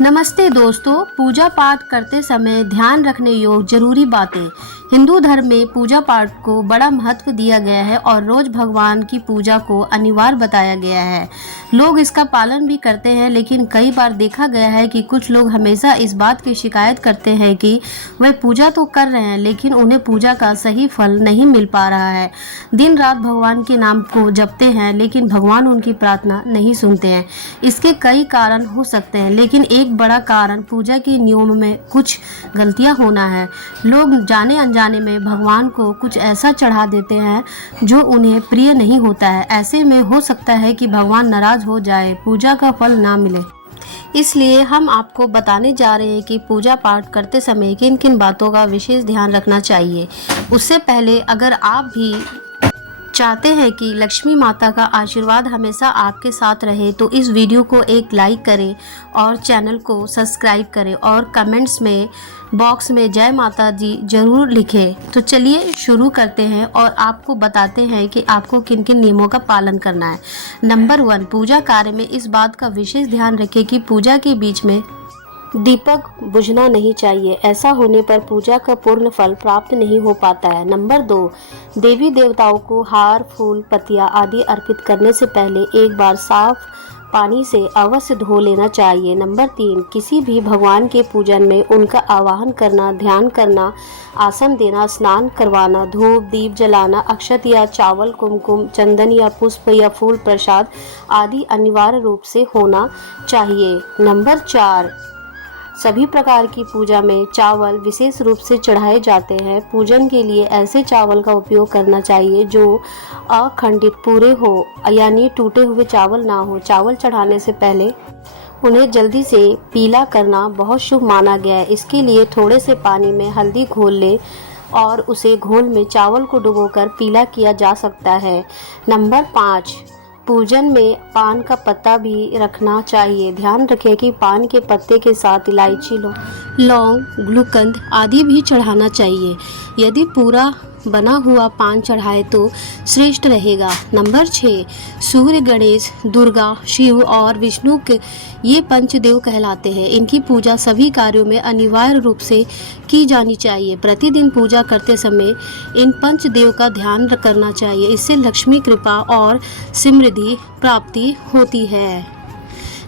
नमस्ते दोस्तों, पूजा पाठ करते समय ध्यान रखने योग्य जरूरी बातें। हिंदू धर्म में पूजा पाठ को बड़ा महत्व दिया गया है और रोज भगवान की पूजा को अनिवार्य बताया गया है। लोग इसका पालन भी करते हैं, लेकिन कई बार देखा गया है कि कुछ लोग हमेशा इस बात की शिकायत करते हैं कि वे पूजा तो कर रहे हैं लेकिन उन्हें पूजा का सही फल नहीं मिल पा रहा है। दिन रात भगवान के नाम को जपते हैं लेकिन भगवान उनकी प्रार्थना नहीं सुनते हैं। इसके कई कारण हो सकते हैं, लेकिन एक बड़ा कारण पूजा के नियम में कुछ गलतियां होना है। लोग जाने अनजाने में भगवान को कुछ ऐसा चढ़ा देते हैं जो उन्हें प्रिय नहीं होता है। ऐसे में हो सकता है कि भगवान नाराज हो जाए, पूजा का फल ना मिले। इसलिए हम आपको बताने जा रहे हैं कि पूजा पाठ करते समय किन किन बातों का विशेष ध्यान रखना चाहिए। उससे पहले अगर आप भी चाहते हैं कि लक्ष्मी माता का आशीर्वाद हमेशा आपके साथ रहे तो इस वीडियो को एक लाइक करें और चैनल को सब्सक्राइब करें और कमेंट्स में बॉक्स में जय माता दी जरूर लिखें। तो चलिए शुरू करते हैं और आपको बताते हैं कि आपको किन किन नियमों का पालन करना है। नंबर 1, पूजा कार्य में इस बात का विशेष ध्यान रखें कि पूजा के बीच में दीपक बुझना नहीं चाहिए। ऐसा होने पर पूजा का पूर्ण फल प्राप्त नहीं हो पाता है। नंबर 2, देवी देवताओं को हार, फूल, पत्तियां आदि अर्पित करने से पहले एक बार साफ पानी से अवश्य धो लेना चाहिए। नंबर 3, किसी भी भगवान के पूजन में उनका आवाहन करना, ध्यान करना, आसन देना, स्नान करवाना, धूप दीप जलाना, अक्षत या चावल, कुमकुम, चंदन या पुष्प या फूल प्रसाद आदि अनिवार्य रूप से होना चाहिए। नंबर 4, सभी प्रकार की पूजा में चावल विशेष रूप से चढ़ाए जाते हैं। पूजन के लिए ऐसे चावल का उपयोग करना चाहिए जो अखंडित पूरे हो, यानी टूटे हुए चावल ना हो। चावल चढ़ाने से पहले उन्हें जल्दी से पीला करना बहुत शुभ माना गया है। इसके लिए थोड़े से पानी में हल्दी घोल ले और उसे घोल में चावल को डुबोकर पीला किया जा सकता है। नंबर 5, पूजन में पान का पत्ता भी रखना चाहिए। ध्यान रखें कि पान के पत्ते के साथ इलायची, लौंग, गुलकंद आदि भी चढ़ाना चाहिए। यदि पूरा बना हुआ पान चढ़ाए तो श्रेष्ठ रहेगा। नंबर 6, सूर्य, गणेश, दुर्गा, शिव और विष्णु के ये पंचदेव कहलाते हैं। इनकी पूजा सभी कार्यों में अनिवार्य रूप से की जानी चाहिए। प्रतिदिन पूजा करते समय इन पंचदेव का ध्यान करना चाहिए। इससे लक्ष्मी कृपा और समृद्धि प्राप्ति होती है।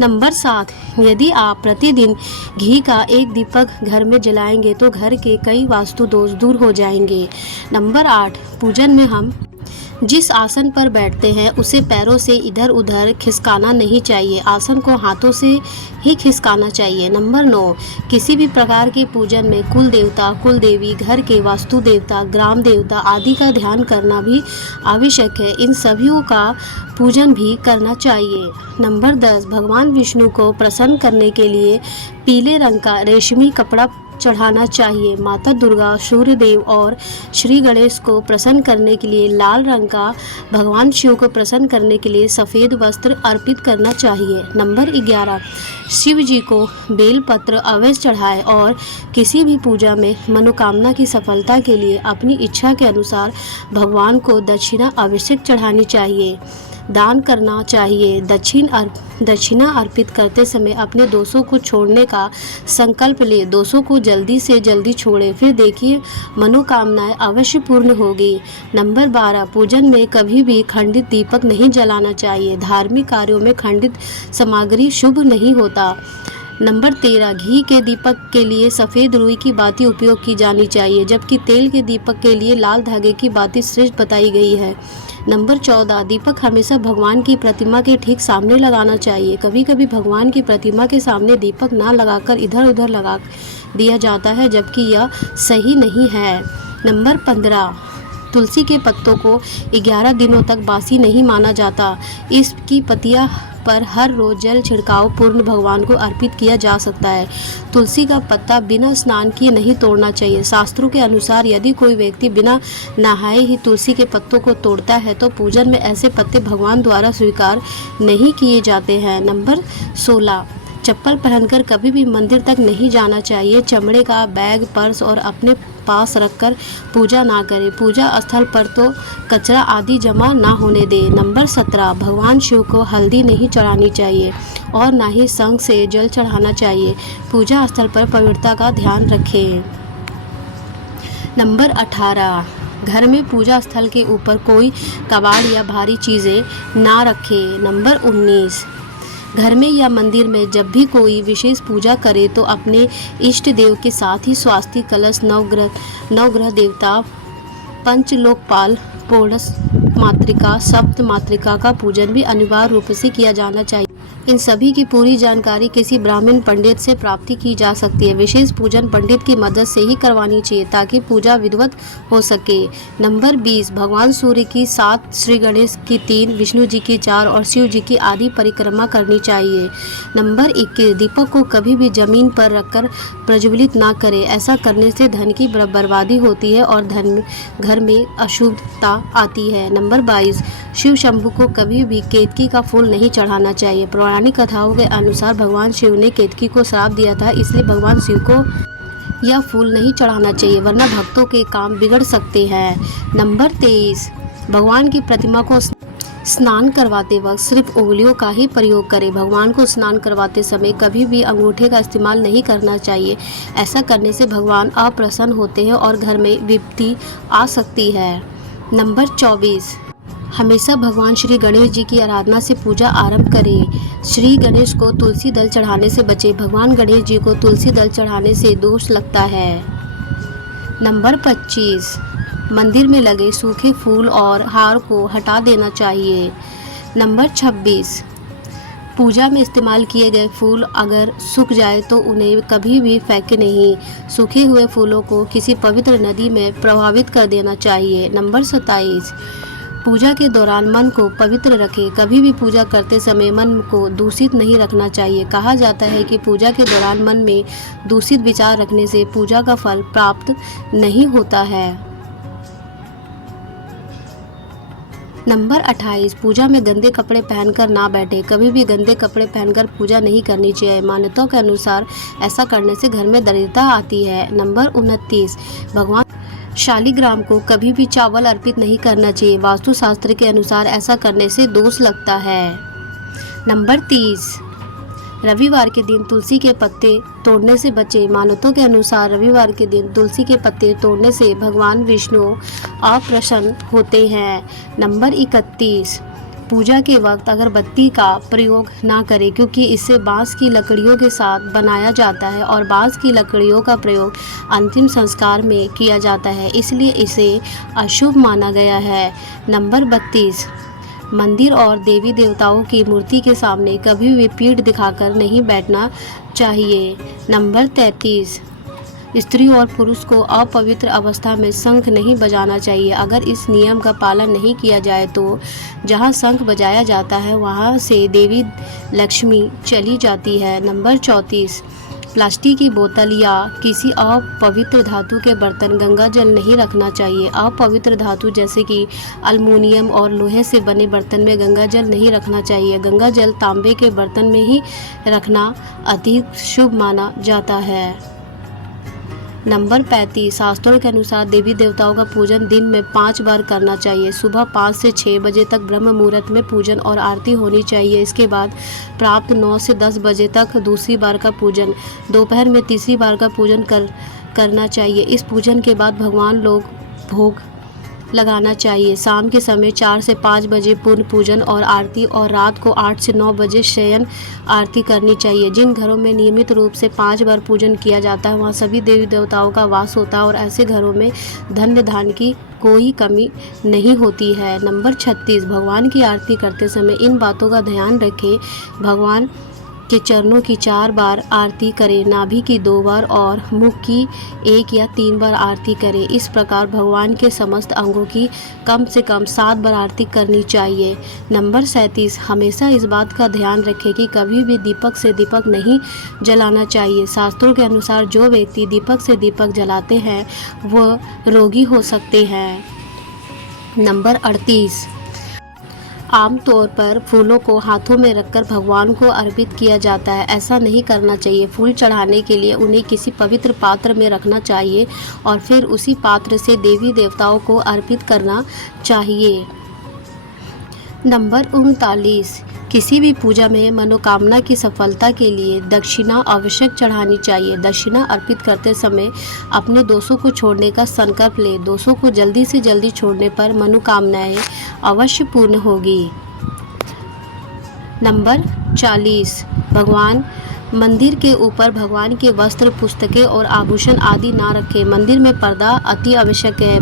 नंबर 7, यदि आप प्रतिदिन घी का एक दीपक घर में जलाएंगे तो घर के कई वास्तु दोष दूर हो जाएंगे। नंबर 8, पूजन में हम जिस आसन पर बैठते हैं उसे पैरों से इधर उधर खिसकाना नहीं चाहिए। आसन को हाथों से ही खिसकाना चाहिए। नंबर 9, किसी भी प्रकार के पूजन में कुल देवता, कुल देवी, घर के वास्तु देवता, ग्राम देवता आदि का ध्यान करना भी आवश्यक है। इन सभी का पूजन भी करना चाहिए। नंबर 10, भगवान विष्णु को प्रसन्न करने के लिए पीले रंग का रेशमी कपड़ा चढ़ाना चाहिए। माता दुर्गा, सूर्य देव और श्री गणेश को प्रसन्न करने के लिए लाल रंग का, भगवान शिव को प्रसन्न करने के लिए सफ़ेद वस्त्र अर्पित करना चाहिए। नंबर 11, शिव जी को बेलपत्र अवश्य चढ़ाए और किसी भी पूजा में मनोकामना की सफलता के लिए अपनी इच्छा के अनुसार भगवान को दक्षिणा आवश्यक चढ़ानी चाहिए, दान करना चाहिए। दक्षिणा अर्पित करते समय अपने दोषों को छोड़ने का संकल्प ले। दोषों को जल्दी से जल्दी छोड़े, फिर देखिए मनोकामनाएं अवश्य पूर्ण होगी। नंबर 12, पूजन में कभी भी खंडित दीपक नहीं जलाना चाहिए। धार्मिक कार्यों में खंडित सामग्री शुभ नहीं होता। नंबर 13, घी के दीपक के लिए सफ़ेद रुई की बाती उपयोग की जानी चाहिए, जबकि तेल के दीपक के लिए लाल धागे की बाती श्रेष्ठ बताई गई है। नंबर 14, दीपक हमेशा भगवान की प्रतिमा के ठीक सामने लगाना चाहिए। कभी कभी भगवान की प्रतिमा के सामने दीपक ना लगाकर इधर उधर लगा दिया जाता है, जबकि यह सही नहीं है। नंबर 15, तुलसी के पत्तों को 11 दिनों तक बासी नहीं माना जाता। इसकी पत्तियां पर हर रोज जल छिड़काव पूर्ण भगवान को अर्पित किया जा सकता है। तुलसी का पत्ता बिना स्नान किए नहीं तोड़ना चाहिए। शास्त्रों के अनुसार यदि कोई व्यक्ति बिना नहाए ही तुलसी के पत्तों को तोड़ता है तो पूजन में ऐसे पत्ते भगवान द्वारा स्वीकार नहीं किए जाते हैं। नंबर 16, चप्पल पहनकर कभी भी मंदिर तक नहीं जाना चाहिए। चमड़े का बैग, पर्स और अपने पास रखकर पूजा ना करें। पूजा स्थल पर तो कचरा आदि जमा ना होने दें। नंबर 17, भगवान शिव को हल्दी नहीं चढ़ानी चाहिए और ना ही शंख से जल चढ़ाना चाहिए। पूजा स्थल पर पवित्रता का ध्यान रखें। नंबर 18, घर में पूजा स्थल के ऊपर कोई कबाड़ या भारी चीज़ें ना रखें। नंबर 19, घर में या मंदिर में जब भी कोई विशेष पूजा करे तो अपने इष्ट देव के साथ ही स्वास्तिक कलश, नवग्रह देवता, पंचलोकपाल, षोडश मातृका, सप्त मातृका का पूजन भी अनिवार्य रूप से किया जाना चाहिए। इन सभी की पूरी जानकारी किसी ब्राह्मण पंडित से प्राप्ति की जा सकती है। विशेष पूजन पंडित की मदद से ही करवानी चाहिए ताकि पूजा विधिवत हो सके। नंबर 20, भगवान सूर्य की 7, श्री गणेश की 3, विष्णु जी की 4 और शिव जी की आदि परिक्रमा करनी चाहिए। नंबर 21, दीपक को कभी भी जमीन पर रखकर प्रज्वलित ना करें। ऐसा करने से धन की बर्बादी होती है और घर में अशुभता आती है। नंबर 22, शिव शंभू को कभी भी केतकी का फूल नहीं चढ़ाना चाहिए। पौराणिक कथाओं के अनुसार भगवान शिव ने केतकी को श्राप दिया था, इसलिए भगवान शिव को यह फूल नहीं चढ़ाना चाहिए वरना भक्तों के काम बिगड़ सकते हैं। नंबर 23, भगवान की प्रतिमा को स्नान करवाते वक्त सिर्फ उंगलियों का ही प्रयोग करें। भगवान को स्नान करवाते समय कभी भी अंगूठे का इस्तेमाल नहीं करना चाहिए। ऐसा करने से भगवान अप्रसन्न होते हैं और घर में विपत्ति आ सकती है। नंबर 24, हमेशा भगवान श्री गणेश जी की आराधना से पूजा आरंभ करें। श्री गणेश को तुलसी दल चढ़ाने से बचें। भगवान गणेश जी को तुलसी दल चढ़ाने से दोष लगता है। नंबर 25, मंदिर में लगे सूखे फूल और हार को हटा देना चाहिए। नंबर 26, पूजा में इस्तेमाल किए गए फूल अगर सूख जाए तो उन्हें कभी भी फेंके नहीं। सूखे हुए फूलों को किसी पवित्र नदी में प्रवाहित कर देना चाहिए। नंबर 27, पूजा के दौरान मन को पवित्र रखें। कभी भी पूजा करते समय मन को दूषित नहीं रखना चाहिए। कहा जाता है कि पूजा के दौरान मन में दूषित विचार रखने से पूजा का फल प्राप्त नहीं होता है। नंबर 28, पूजा में गंदे कपड़े पहनकर ना बैठे। कभी भी गंदे कपड़े पहनकर पूजा नहीं करनी चाहिए। मान्यताओं के अनुसार ऐसा करने से घर में दरिद्रता आती है। नंबर 29, भगवान शालिग्राम को कभी भी चावल अर्पित नहीं करना चाहिए। वास्तुशास्त्र के अनुसार ऐसा करने से दोष लगता है। नंबर 30, रविवार के दिन तुलसी के पत्ते तोड़ने से बचें। मान्यताओं के अनुसार रविवार के दिन तुलसी के पत्ते तोड़ने से भगवान विष्णु अप्रसन्न होते हैं। नंबर 31, पूजा के वक्त अगरबत्ती का प्रयोग ना करें क्योंकि इसे बांस की लकड़ियों के साथ बनाया जाता है और बांस की लकड़ियों का प्रयोग अंतिम संस्कार में किया जाता है, इसलिए इसे अशुभ माना गया है। नंबर 32, मंदिर और देवी देवताओं की मूर्ति के सामने कभी भी पीठ दिखाकर नहीं बैठना चाहिए। नंबर 33, स्त्री और पुरुष को अपवित्र अवस्था में शंख नहीं बजाना चाहिए। अगर इस नियम का पालन नहीं किया जाए तो जहां शंख बजाया जाता है वहां से देवी लक्ष्मी चली जाती है। नंबर 34, प्लास्टिक की बोतल या किसी अपवित्र धातु के बर्तन गंगा जल नहीं रखना चाहिए। अपवित्र धातु जैसे कि अल्मुनियम और लोहे से बने बर्तन में गंगा जल नहीं रखना चाहिए। गंगा जल तांबे के बर्तन में ही रखना अधिक शुभ माना जाता है। नंबर 35, शास्त्रों के अनुसार देवी देवताओं का पूजन दिन में 5 बार करना चाहिए। सुबह 5 से 6 बजे तक ब्रह्म मुहूर्त में पूजन और आरती होनी चाहिए। इसके बाद प्राप्त 9 से 10 बजे तक दूसरी बार का पूजन, दोपहर में तीसरी बार का पूजन करना चाहिए। इस पूजन के बाद भगवान लोग भोग लगाना चाहिए। शाम के समय 4 से 5 बजे पूर्ण पूजन और आरती और रात को 8 से 9 बजे शयन आरती करनी चाहिए। जिन घरों में नियमित रूप से 5 बार पूजन किया जाता है वहाँ सभी देवी देवताओं का वास होता है और ऐसे घरों में धन्य धान्य की कोई कमी नहीं होती है। नंबर 36, भगवान की आरती करते समय इन बातों का ध्यान रखें। भगवान के चरणों की 4 बार आरती करें, नाभि की 2 बार और मुख की 1 या 3 बार आरती करें। इस प्रकार भगवान के समस्त अंगों की कम से कम 7 बार आरती करनी चाहिए। नंबर 37, हमेशा इस बात का ध्यान रखें कि कभी भी दीपक से दीपक नहीं जलाना चाहिए। शास्त्रों के अनुसार जो व्यक्ति दीपक से दीपक जलाते हैं वह रोगी हो सकते हैं। नंबर 38, आमतौर पर फूलों को हाथों में रखकर भगवान को अर्पित किया जाता है। ऐसा नहीं करना चाहिए। फूल चढ़ाने के लिए उन्हें किसी पवित्र पात्र में रखना चाहिए और फिर उसी पात्र से देवी देवताओं को अर्पित करना चाहिए। नंबर 39, किसी भी पूजा में मनोकामना की सफलता के लिए दक्षिणा आवश्यक चढ़ानी चाहिए। दक्षिणा अर्पित करते समय अपने दोषों को छोड़ने का संकल्प लें। दोषों को जल्दी से जल्दी छोड़ने पर मनोकामनाएं अवश्य पूर्ण होगी। नंबर 40, भगवान मंदिर के ऊपर भगवान के वस्त्र, पुस्तकें और आभूषण आदि ना रखें। मंदिर में पर्दा अति आवश्यक है।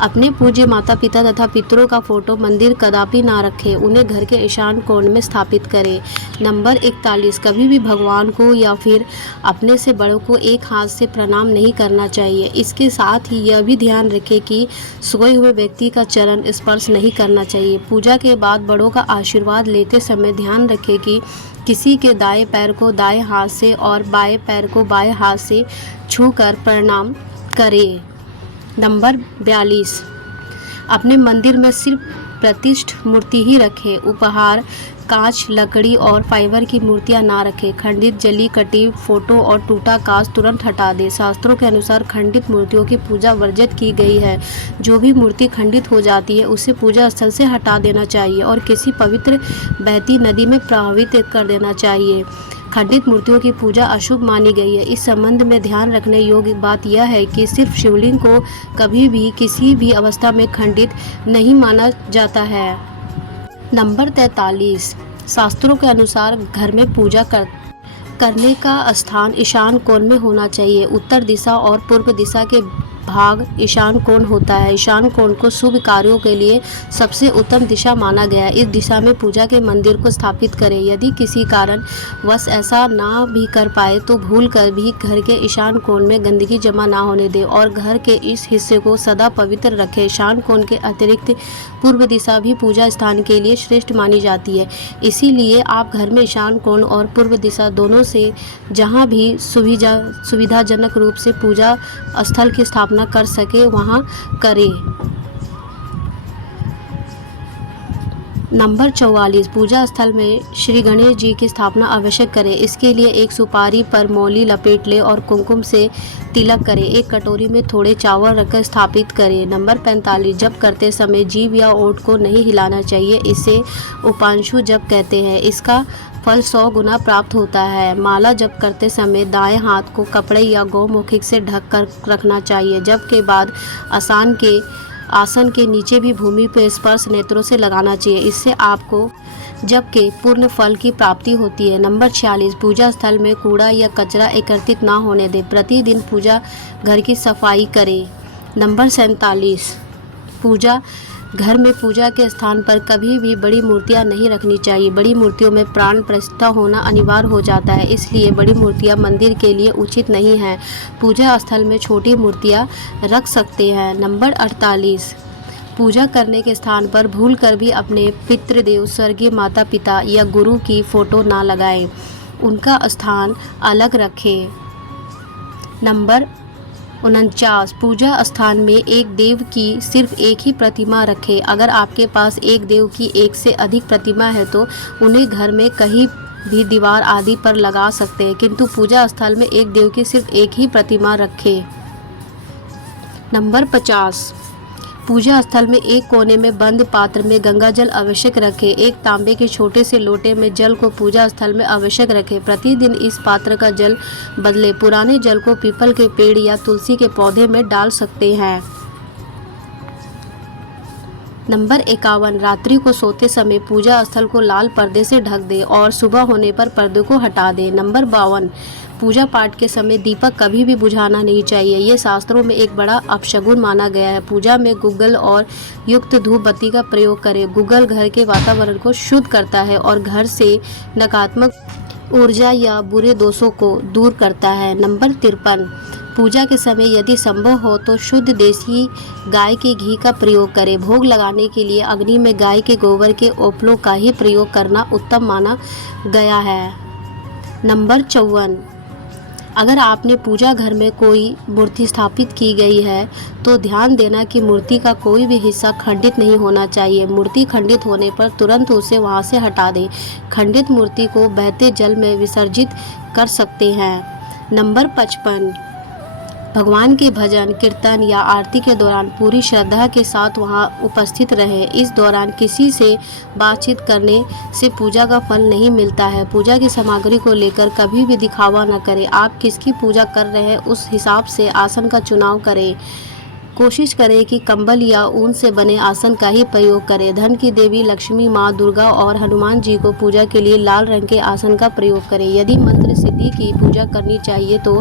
अपने पूज्य माता पिता तथा पितरों का फोटो मंदिर कदापि ना रखें। उन्हें घर के ईशान कोण में स्थापित करें। नंबर 41, कभी भी भगवान को या फिर अपने से बड़ों को एक हाथ से प्रणाम नहीं करना चाहिए। इसके साथ ही यह भी ध्यान रखें कि सोए हुए व्यक्ति का चरण स्पर्श नहीं करना चाहिए। पूजा के बाद बड़ों का आशीर्वाद लेते समय ध्यान रखें कि किसी के दाएं पैर को दाएं हाथ से और बाएं पैर को बाएं हाथ से छूकर प्रणाम करें। नंबर 42, अपने मंदिर में सिर्फ प्रतिष्ठ मूर्ति ही रखें। उपहार, कांच, लकड़ी और फाइबर की मूर्तियां ना रखें। खंडित, जली कटी फोटो और टूटा कांच तुरंत हटा दें। शास्त्रों के अनुसार खंडित मूर्तियों की पूजा वर्जित की गई है। जो भी मूर्ति खंडित हो जाती है उसे पूजा स्थल से हटा देना चाहिए और किसी पवित्र बहती नदी में प्रवाहित कर देना चाहिए। खंडित मूर्तियों की पूजा अशुभ मानी गई है। इस संबंध में ध्यान रखने योग्य बात यह है कि सिर्फ शिवलिंग को कभी भी किसी भी अवस्था में खंडित नहीं माना जाता है। नंबर 43, शास्त्रों के अनुसार घर में पूजा करने का स्थान ईशान कोण में होना चाहिए। उत्तर दिशा और पूर्व दिशा के भाग ईशान कोण होता है। ईशान कोण को शुभ कार्यों के लिए सबसे उत्तम दिशा माना गया है। इस दिशा में पूजा के मंदिर को स्थापित करें। यदि किसी कारण वश ऐसा ना भी कर पाए तो भूल कर भी घर के ईशान कोण में गंदगी जमा ना होने दें और घर के इस हिस्से को सदा पवित्र रखें। ईशान कोण के अतिरिक्त पूर्व दिशा भी पूजा स्थान के लिए श्रेष्ठ मानी जाती है। इसीलिए आप घर में ईशान कोण और पूर्व दिशा दोनों से जहाँ भी सुविधाजनक रूप से पूजा स्थल की स्थापना कर सके वहां करें। नंबर 44, पूजा स्थल में श्री गणेश जी की स्थापना अवश्य करें। इसके लिए एक सुपारी पर मौली लपेट लें और कुमकुम से तिलक करें। एक कटोरी में थोड़े चावल रखकर स्थापित करें। नंबर 45, जप करते समय जीभ या ओठ को नहीं हिलाना चाहिए। इसे उपांशु जप कहते हैं। इसका फल 100 गुना प्राप्त होता है। माला जप करते समय दाएं हाथ को कपड़े या गौमुखिक से ढक कर रखना चाहिए। जप के बाद आसन के नीचे भी भूमि पर स्पर्श नेत्रों से लगाना चाहिए। इससे आपको जप के पूर्ण फल की प्राप्ति होती है। नंबर 46, पूजा स्थल में कूड़ा या कचरा एकत्रित ना होने दें। प्रतिदिन पूजा घर की सफाई करें। नंबर 47, घर में पूजा के स्थान पर कभी भी बड़ी मूर्तियां नहीं रखनी चाहिए। बड़ी मूर्तियों में प्राण प्रतिष्ठा होना अनिवार्य हो जाता है, इसलिए बड़ी मूर्तियां मंदिर के लिए उचित नहीं हैं। पूजा स्थल में छोटी मूर्तियां रख सकते हैं। नंबर 48, पूजा करने के स्थान पर भूलकर भी अपने पितृदेव, स्वर्गीय माता पिता या गुरु की फोटो ना लगाएं। उनका स्थान अलग रखें। नंबर 49, पूजा स्थान में एक देव की सिर्फ एक ही प्रतिमा रखें। अगर आपके पास एक देव की एक से अधिक प्रतिमा है तो उन्हें घर में कहीं भी दीवार आदि पर लगा सकते हैं, किंतु पूजा स्थल में एक देव की सिर्फ एक ही प्रतिमा रखें। नंबर 50, पूजा स्थल में एक कोने में बंद पात्र में गंगा जल आवश्यक रखें। एक तांबे के छोटे से लोटे में जल को पूजा स्थल में आवश्यक रखें। प्रतिदिन इस पात्र का जल बदले। पुराने जल को पीपल के पेड़ या तुलसी के पौधे में डाल सकते हैं। नंबर 51, रात्रि को सोते समय पूजा स्थल को लाल पर्दे से ढक दें और सुबह होने पर पर्दे को हटा दें। नंबर 52, पूजा पाठ के समय दीपक कभी भी बुझाना नहीं चाहिए। ये शास्त्रों में एक बड़ा अपशगुन माना गया है। पूजा में गुग्गल और युक्त धूप बत्ती का प्रयोग करें। गुग्गल घर के वातावरण को शुद्ध करता है और घर से नकारात्मक ऊर्जा या बुरे दोषों को दूर करता है। नंबर 53, पूजा के समय यदि संभव हो तो शुद्ध देसी गाय के घी का प्रयोग करें। भोग लगाने के लिए अग्नि में गाय के गोबर के ओपलों का ही प्रयोग करना उत्तम माना गया है। नंबर 54, अगर आपने पूजा घर में कोई मूर्ति स्थापित की गई है तो ध्यान देना कि मूर्ति का कोई भी हिस्सा खंडित नहीं होना चाहिए। मूर्ति खंडित होने पर तुरंत उसे वहां से हटा दें। खंडित मूर्ति को बहते जल में विसर्जित कर सकते हैं। नंबर 55, भगवान के भजन कीर्तन या आरती के दौरान पूरी श्रद्धा के साथ वहां उपस्थित रहें। इस दौरान किसी से बातचीत करने से पूजा का फल नहीं मिलता है। पूजा की सामग्री को लेकर कभी भी दिखावा न करें। आप किसकी पूजा कर रहे हैं उस हिसाब से आसन का चुनाव करें। कोशिश करें कि कंबल या ऊन से बने आसन का ही प्रयोग करें। धन की देवी लक्ष्मी, माँ दुर्गा और हनुमान जी को पूजा के लिए लाल रंग के आसन का प्रयोग करें। यदि मंत्र सिद्धि की पूजा करनी चाहिए तो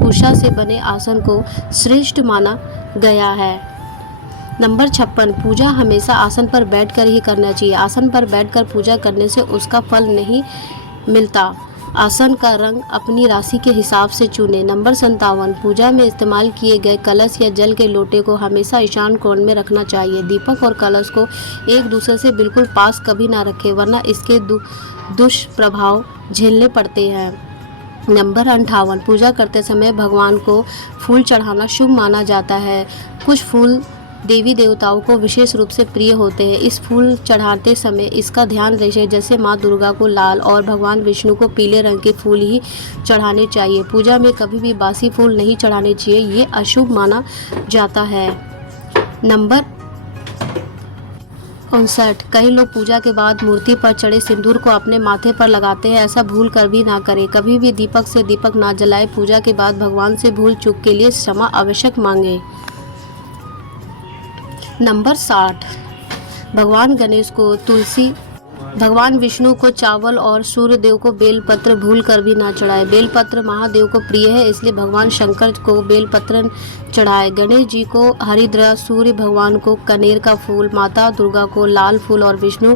कुशा से बने आसन को श्रेष्ठ माना गया है। नंबर 56, पूजा हमेशा आसन पर बैठकर ही करना चाहिए। आसन पर बैठकर पूजा करने से उसका फल नहीं मिलता। आसन का रंग अपनी राशि के हिसाब से चुनें। नंबर 57, पूजा में इस्तेमाल किए गए कलश या जल के लोटे को हमेशा ईशान कोण में रखना चाहिए। दीपक और कलश को एक दूसरे से बिल्कुल पास कभी ना रखें, वरना इसके दुष्प्रभाव झेलने पड़ते हैं। नंबर 58, पूजा करते समय भगवान को फूल चढ़ाना शुभ माना जाता है। कुछ फूल देवी देवताओं को विशेष रूप से प्रिय होते हैं। इस फूल चढ़ाते समय इसका ध्यान रखें, जैसे माँ दुर्गा को लाल और भगवान विष्णु को पीले रंग के फूल ही चढ़ाने चाहिए। पूजा में कभी भी बासी फूल नहीं चढ़ाने चाहिए, ये अशुभ माना जाता है। नंबर 59, कई लोग पूजा के बाद मूर्ति पर चढ़े सिंदूर को अपने माथे पर लगाते हैं। ऐसा भूल कर भी ना करें। कभी भी दीपक से दीपक ना जलाएं। पूजा के बाद भगवान से भूल चूक के लिए क्षमा आवश्यक मांगे। नंबर 60, भगवान गणेश को तुलसी, भगवान विष्णु को चावल और सूर्यदेव को बेलपत्र भूल कर भी ना चढ़ाए। बेलपत्र महादेव को प्रिय है, इसलिए भगवान शंकर को बेलपत्र चढ़ाए। गणेश जी को हरिद्रा, सूर्य भगवान को कनेर का फूल, माता दुर्गा को लाल फूल और विष्णु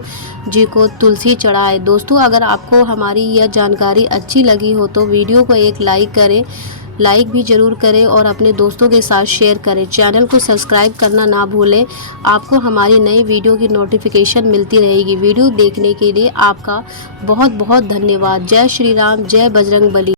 जी को तुलसी चढ़ाए। दोस्तों, अगर आपको हमारी यह जानकारी अच्छी लगी हो तो वीडियो को एक लाइक करें, लाइक भी ज़रूर करें और अपने दोस्तों के साथ शेयर करें। चैनल को सब्सक्राइब करना ना भूलें। आपको हमारी नई वीडियो की नोटिफिकेशन मिलती रहेगी। वीडियो देखने के लिए आपका बहुत बहुत धन्यवाद। जय श्री राम, जय बजरंग बली।